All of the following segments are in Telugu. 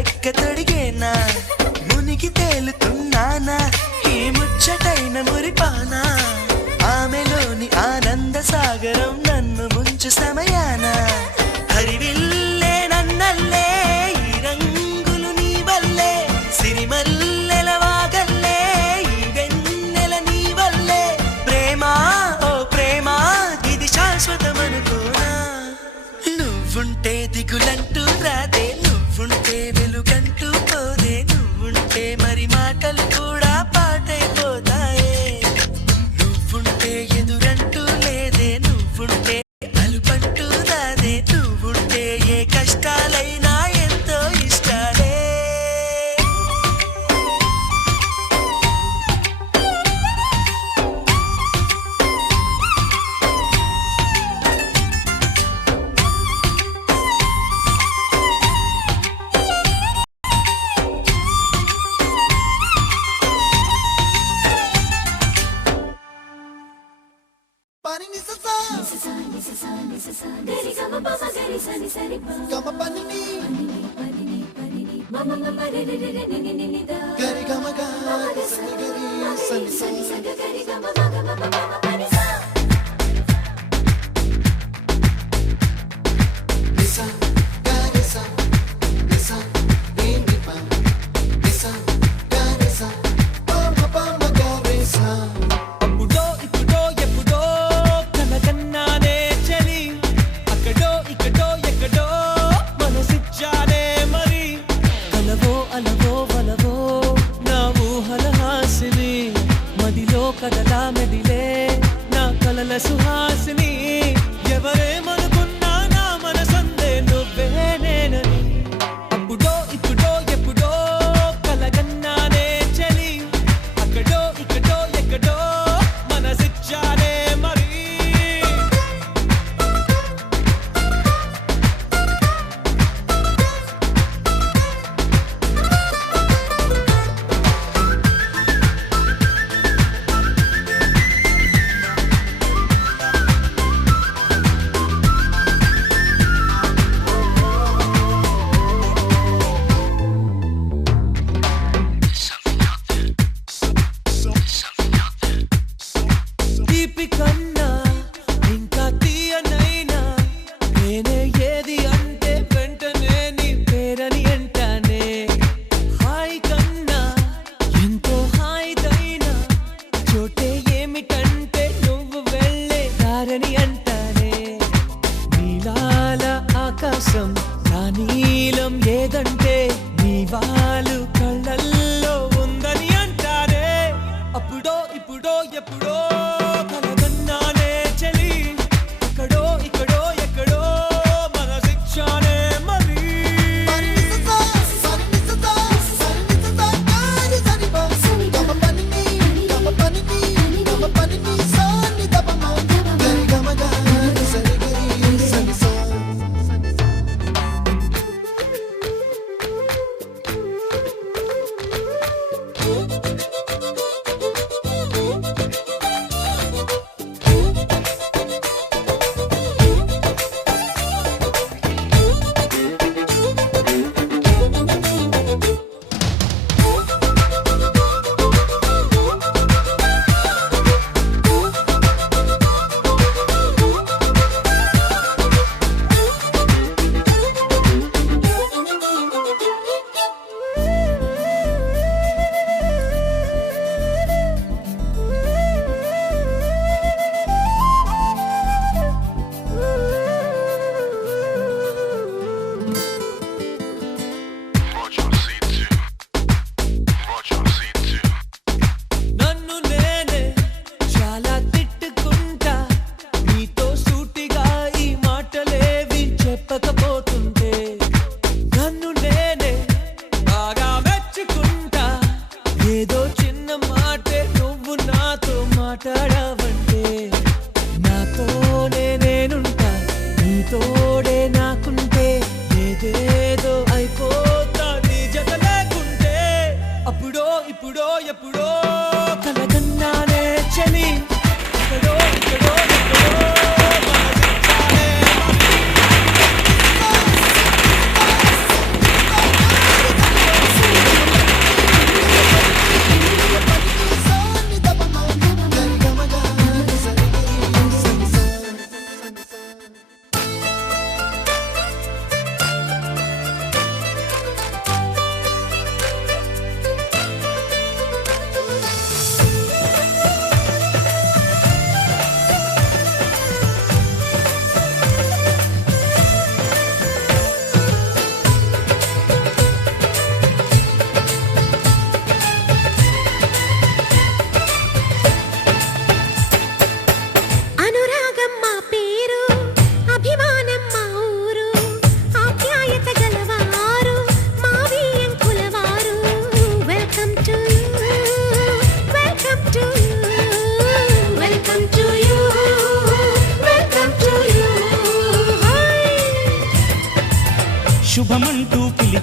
రెక్క తొడిగేనా మునిగి తేలుతున్నానా ఈ ముచ్చటైన మురిపానా ఆమెలోని ఆనంద సాగరం నన్ను ముంచు సమయాన హరివిల్లే నన్నల్లే ఈ రంగులు నీ వల్లే సిరిమల్లెల వాగల్లే ఈ వెన్నెల నీ వల్లే ప్రేమ ఓ ప్రేమ ఇది శాశ్వతమనుకోనా నువ్వుంటే దిగులంటూ రాదే నువ్వుంటే వెలుగంటూ పోదే నువ్వుంటే మరి మాటలు కూడా పాటైపోతాయే నువ్వుంటే ఎదురంటూ లేదే నువ్వుంటే అలుపంటూ రాదే నువ్వుంటే ఏ కష్టాలైనా ఎంతో ఇష్టాలే సుహాసిని ఎవరేమనుకున్నా నా మనసందే నువ్వే నేనని అప్పుడో ఇప్పుడో ఎప్పుడో కలగన్నానే చలి అక్కడో ఇక్కడో ఎక్కడో మనసిచ్చానే మరి నీలం ఏదంటే నీ వాళ్ళు కళ్ళల్లో ఉందని అంటారే అప్పుడో ఇప్పుడో ఎప్పుడో కలగన్నానే చలి అక్కడో ఇక్కడో ఎక్కడో మన శిక్షానే మరి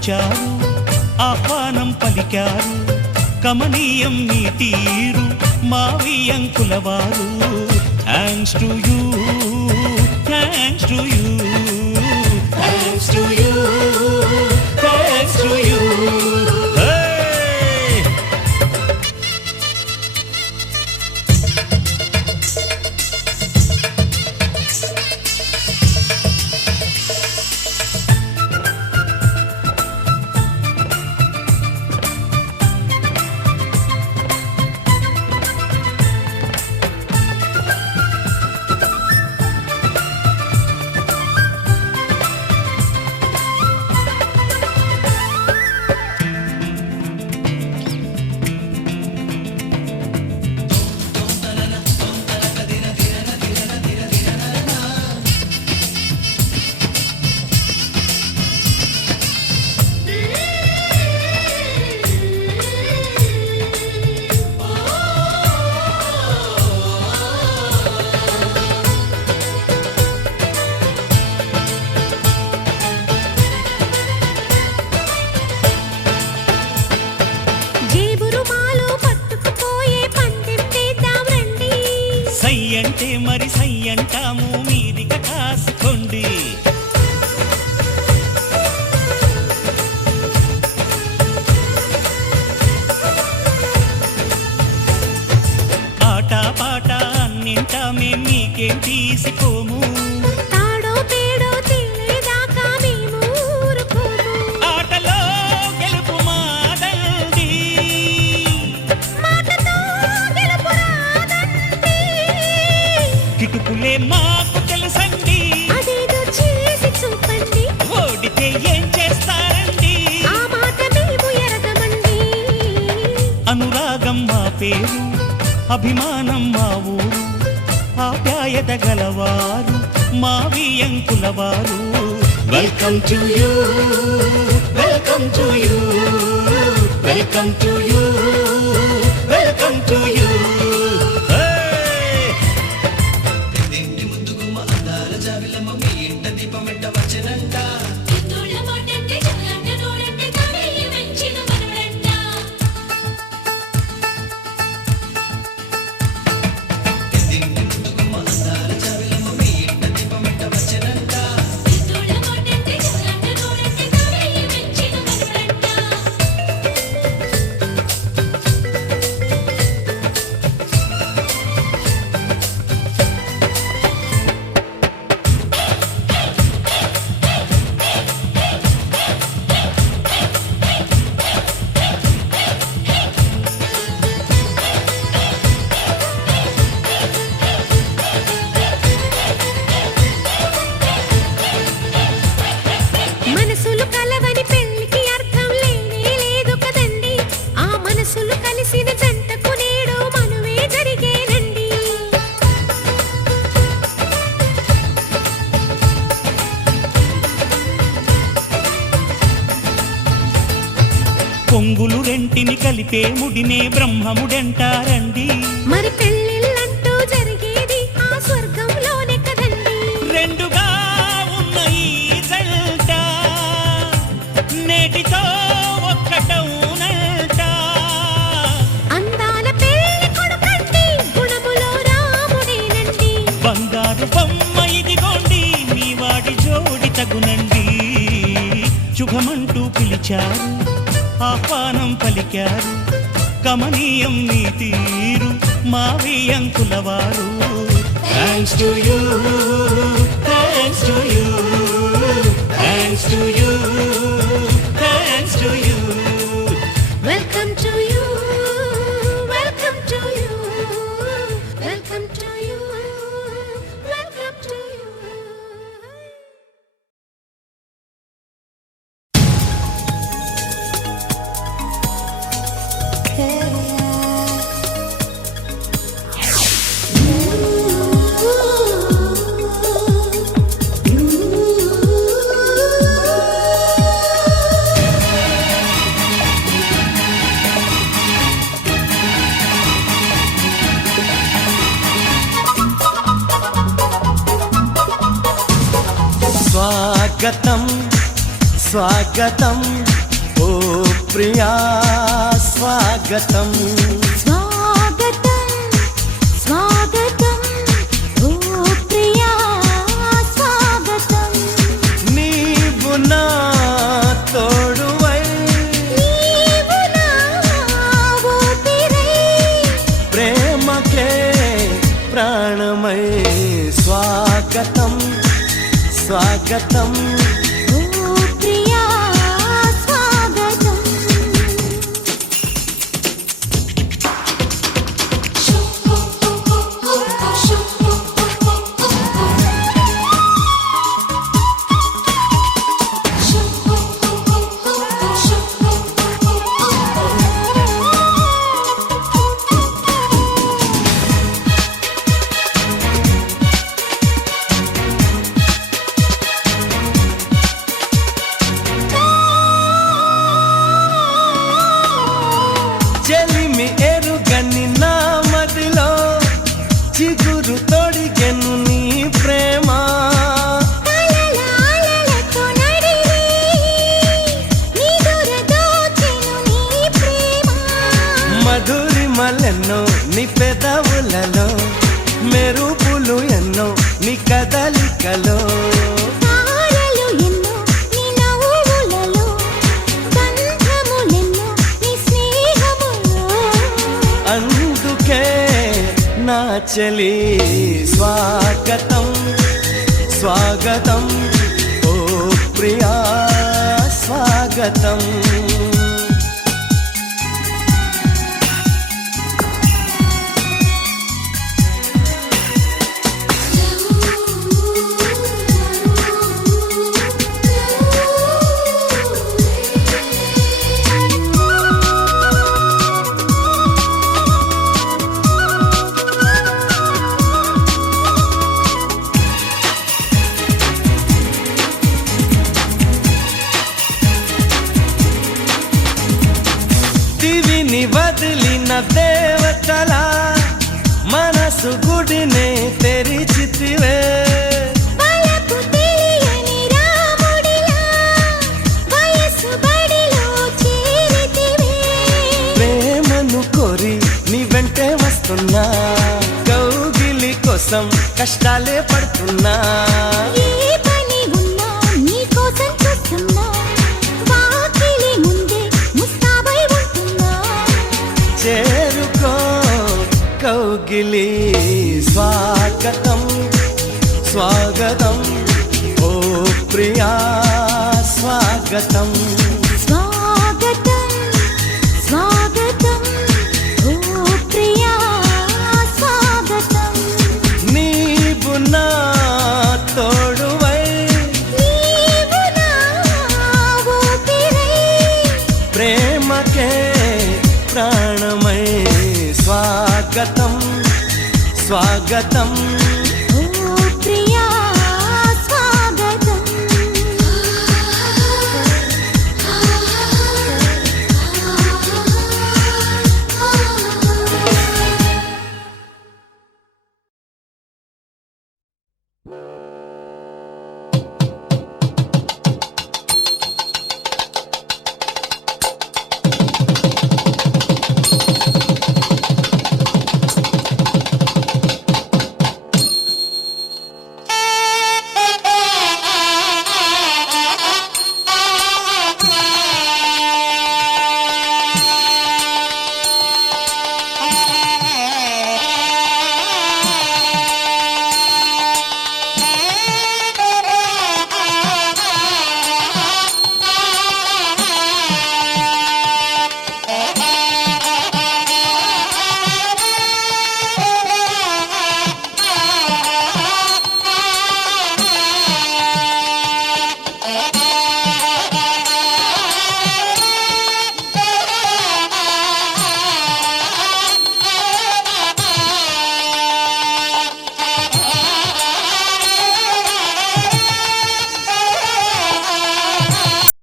పిలిచారు, ఆహ్వానం పలికారు. కమనీయం నీ తీరు మావియంకుల వారు. Thanks to you, thanks to you, thanks to you, thanks to you. సై అంటే మరి సై అంటాము, మీదిక కాసుకోండి. ఆట పాట అన్నింటా మేం మీకేం తీసిపోము. తాడో పేడో తెలియదాకా మేము ఊరుకోము. ఆటలో గెలుపు మాదండి, మాటతో గెలుపు రాదండి. కిటుకులే మాకు తెలుసండి, అదేదో చేసి చూపండి. ఓడితే ఏం చేస్తారండి? ఆ మాట మేము ఎరగమండి. అనురాగం మా పేరు, అభిమానం మా ఊరు, ఆప్యాయత గలవారు మావియంకుల వారు. Welcome to you, welcome to you, welcome to you, welcome to you. ఎన్నోళ్ళ మాటంటే చాలంట నోడంటే తాడేయి వెంచిన మనవడంట. ఎన్నోళ్ళ మాటంటే చాలంట నోడంటే తాడేయి వెంచిన మనవడంట. మనసులు కలవని పెళ్లికి అర్థం లేనే లేదు కదండి. ఆ మనసులు కలిసిన జంటకు నేడు మనువే జరిగేనండి. పొంగులు రెంటిని కలిపే ముడినే బ్రహ్మముడంటారండి. మరి పెళ్ళిళ్ళంటూ జరిగేది ఆ స్వర్గంలోనే కదండి. రెండుగా ఉన్న ఈ జంట నేటితో ఒక్కటవునంట. అందాల పెళ్లి కొడుకండి, గుణములో రాముడేనండి. బంగారు బొమ్మ ఇదిగోండి, మీ వాడి జోడి తగునండి. శుభమంటూ పిలిచారు, ఆహ్వానం పలికారు. కమనీయం నీ తీరు మావియంకుల వారు. Thanks to you, thanks to you, thanks to you, thanks to you. Welcome to you, welcome to you, welcome to you, welcome to you. స్వాగతం స్వాగతం ప్రియా స్వాగతం స్వాగతం స్వాగతం ఓ ప్రియా స్వాగతం నీవు నా తోడువై నీవు నా ఊపిరై ప్రేమకే ప్రాణమై స్వాగతం స్వాగతం ఓ ప్రియా స్వాగతం చెలిమి ఎరుగని నా మదిలో చిగురు తొడిగెను నీ ప్రేమ కలలాలలతో నడిరే నిదుర దోచెను నీ ప్రేమ మధురిమలెన్నో నీ పెదవులలో మెరుపులు ఎన్నో నీ కదలికలో తారలు ఎన్నో నీ నవ్వులలో బంధములెన్నో నీ స్నేహములో అందుకే నా చెలి స్వాగతం స్వాగతం ఓ ప్రియా స్వాగతం దివిని వదిలిన దేవతల మనసు గుడినే తెరిచితివే వలపు తెలియని రాముడిలా వయసు బడిలో చేరితివే ప్రేమను కోరి నీ వెంటే వస్తున్నా కౌగిలి కోసం కష్టాలే పడుతున్నా ఏ పని ఉన్నా నీ కోసం చూస్తున్నా వాకిలి ముందే ముస్తాబై ఉంటున్నా చేరుకో కౌగిలి స్వాగతం స్వాగతం ఓ ప్రియా స్వాగతం స్వాగతం స్వాగతం ఓ ప్రియా స్వాగతం నీవు నా తోడువై నీవు నా ఊపిరై ప్రేమకే ప్రాణమై స్వాగతం స్వాగతం